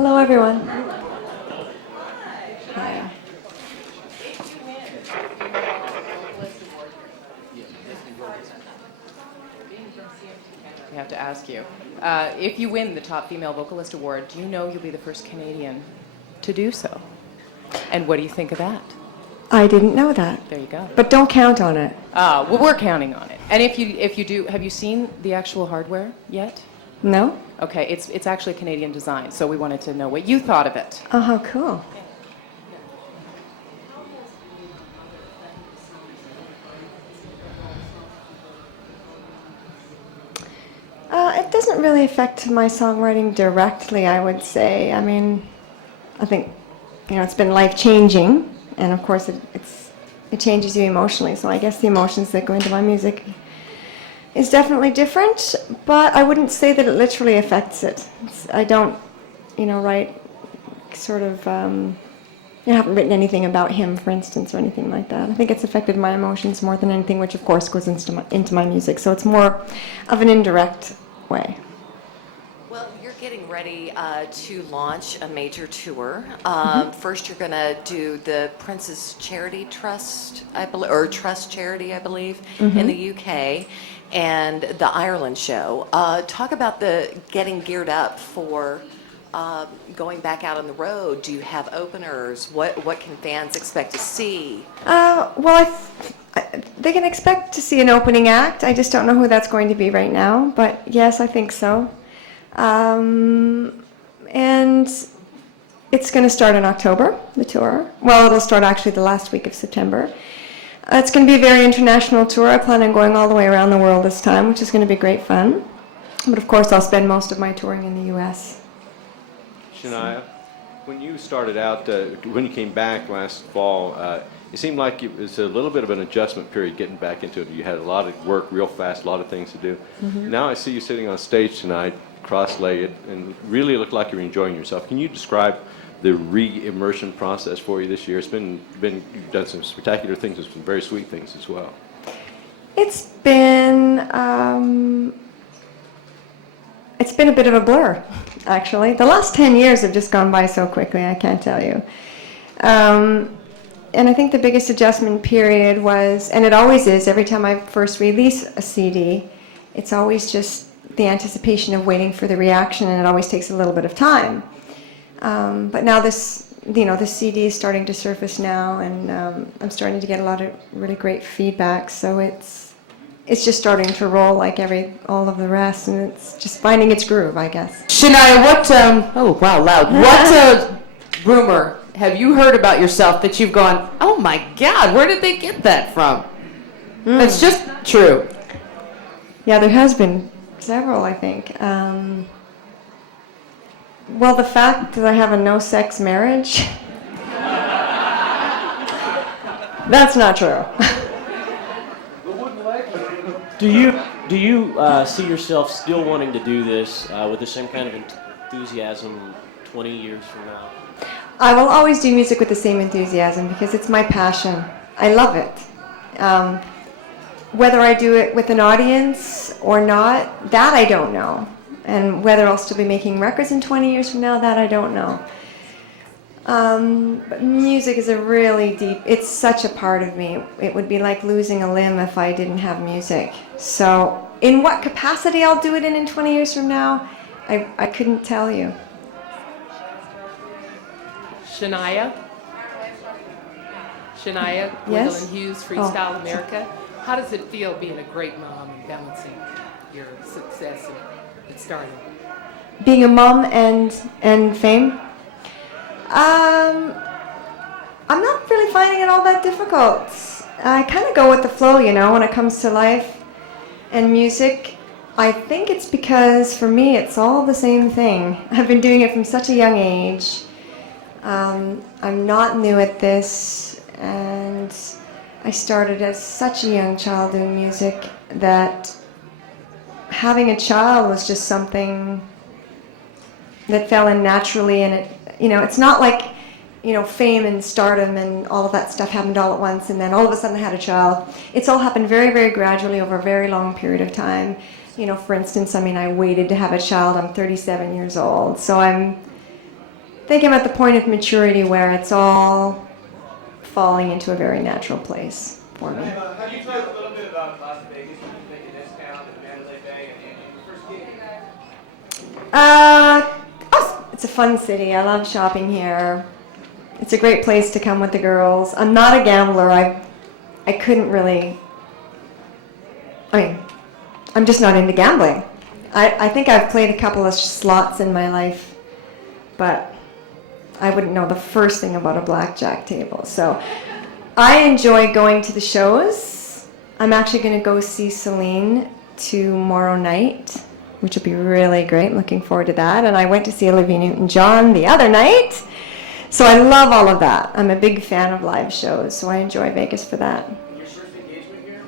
Hello, everyone. Hi. I have to ask you. If you win the Top Female Vocalist Award, do you know you'll be the first Canadian to do so? And what do you think of that? I didn't know that. There you go. But don't count on it. Well, we're counting on it. And if you do, have you seen the actual hardware yet? No? Okay, it's actually Canadian design, so we wanted to know what you thought of it. Oh, how cool. It doesn't really affect my songwriting directly, I would say. I mean, I think, it's been life-changing, and of course it changes you emotionally, so I guess the emotions that go into my music is definitely different, but I wouldn't say that it literally affects it. I don't, write sort of, I haven't written anything about him, for instance, or anything like that. I think it's affected my emotions more than anything, which of course goes into my music, so it's more of an indirect way. Well, you're getting ready to launch a major tour. First, you're going to do the Prince's Charity Trust, I believe, or Trust Charity, I believe, in the UK, and the Ireland show. Talk about the getting geared up for going back out on the road. Do you have openers? What can fans expect to see? They can expect to see an opening act. I just don't know who that's going to be right now, but yes, I think so. And it's going to start in October, the tour. Well, it'll start actually the last week of September. It's going to be a very international tour. I plan on going all the way around the world this time, which is going to be great fun. But of course, I'll spend most of my touring in the U.S. Shania, when you started out, when you came back last fall, it seemed like it was a little bit of an adjustment period getting back into it. You had a lot of work real fast, a lot of things to do. Now I see you sitting on stage tonight, cross-legged, and really look like you're enjoying yourself. Can you describe the re-immersion process for you this year? You've done some spectacular things and some very sweet things as well. It's been a bit of a blur, actually. The last 10 years have just gone by so quickly, I can't tell you. And I think the biggest adjustment period was, and it always is, every time I first release a CD, it's always just the anticipation of waiting for the reaction, and it always takes a little bit of time. But now this CD is starting to surface now, and I'm starting to get a lot of really great feedback, so it's just starting to roll like all of the rest, and it's just finding its groove, I guess. Shania, what rumor have you heard about yourself that you've gone, oh my God, where did they get that from? That's just true. Yeah, there has been several, I think. Well, the fact that I have a no-sex marriage, that's not true. Do you see yourself still wanting to do this with the same kind of enthusiasm 20 years from now? I will always do music with the same enthusiasm because it's my passion. I love it. Whether I do it with an audience or not, that I don't know. And whether I'll still be making records in 20 years from now, that I don't know. But music is it's such a part of me. It would be like losing a limb if I didn't have music. So in what capacity I'll do it in 20 years from now, I couldn't tell you. Shania, Yes? Gwendolyn Hughes, Freestyle Oh. America. How does it feel being a great mom and balancing your success and starting? Being a mom and fame? I'm not really finding it all that difficult. I kind of go with the flow, when it comes to life and music. I think it's because, for me, it's all the same thing. I've been doing it from such a young age. I'm not new at this, and I started as such a young child doing music that having a child was just something that fell in naturally, and it's not like, fame and stardom and all of that stuff happened all at once, and then all of a sudden I had a child. It's all happened very, very gradually over a very long period of time. For instance, I waited to have a child. I'm 37 years old, so think I'm at the point of maturity where it's all falling into a very natural place for me. Have you talked a little bit about Las Vegas? What you think of this town and Mandalay Bay and your first gig? It's a fun city. I love shopping here. It's a great place to come with the girls. I'm not a gambler. I couldn't really. I mean, I'm just not into gambling. I think I've played a couple of slots in my life, but I wouldn't know the first thing about a blackjack table. So I enjoy going to the shows. I'm actually going to go see Celine tomorrow night, which will be really great. I'm looking forward to that. And I went to see Olivia Newton-John the other night. So I love all of that. I'm a big fan of live shows, so I enjoy Vegas for that. Your first engagement here?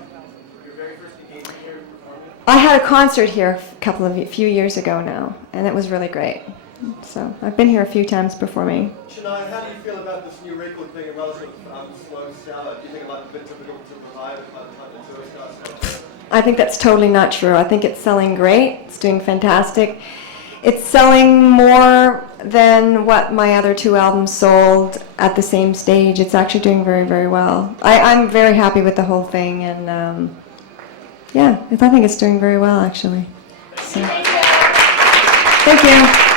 Your very first engagement here performing? I had a concert here a few years ago now, and it was really great. So I've been here a few times performing. Shania, how do you feel about this new record being a relative slow seller? Do you think it might be a bit difficult to revive it by the time the tour starts? I think that's totally not true. I think it's selling great. It's doing fantastic. It's selling more than what my other two albums sold at the same stage. It's actually doing very, very well. I'm very happy with the whole thing, and yeah, I think it's doing very well, actually. So, thank you.